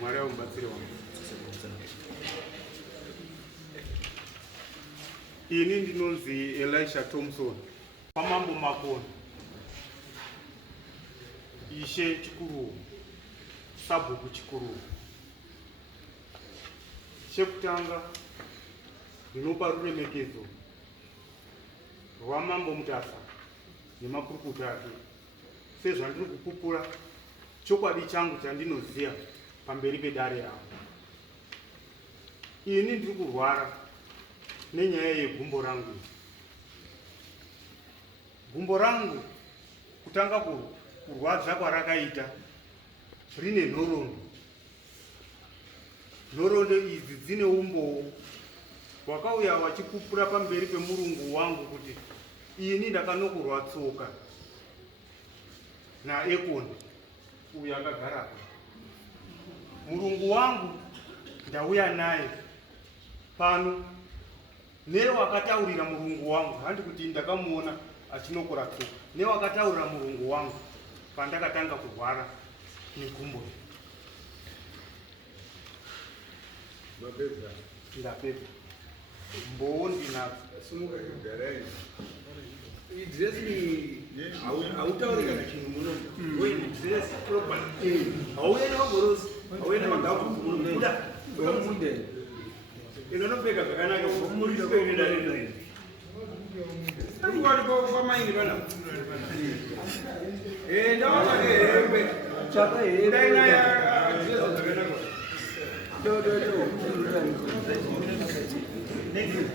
Mwari aubatsire wangu. Ini ndinonzi Elisha Thompson. Pamambo makoni. Ishe chikuru. Sabhuku chikuru. Chekutanga ndinopa ruremekedzo rwamambo Mutasa nemakurukota ake sezvandiri kupupura chokwadi changu chandinoziva pamberi pedare yavo. Ini ndiri kurwara nenyaya yegumbo rangu. Gumbo rangu kutanga kurwadza kwarakaita rine nhorondo. Nhorondo idzi dzine umbowo wakauya wachipupura pamberi pemurungu wangu kuti ini ndakanokurwa tsoka naekoni uyo akagara apa. Murungu wangu ndauya naye pano newakataurira murungu wangu, handi kuti ndakamuona achinokura tsoka, newakataurira murungu wangu pandakatanga kurwara negumbo. Ndapedza mbowo ndinadzo. Sumuka kugarayo. Dress ni hautauri kana chinhu muno. Wewe ni dress proper. Hauye neHovhorosi, hauye nemagavu muno. Kuda wemunde. Inonopfeka zvakanaka muri kwenda nendo. Ngwari kwa maini bana. Ndavaka hembe. Chaka hembe. Ndainaya dress zvakanaka. Next.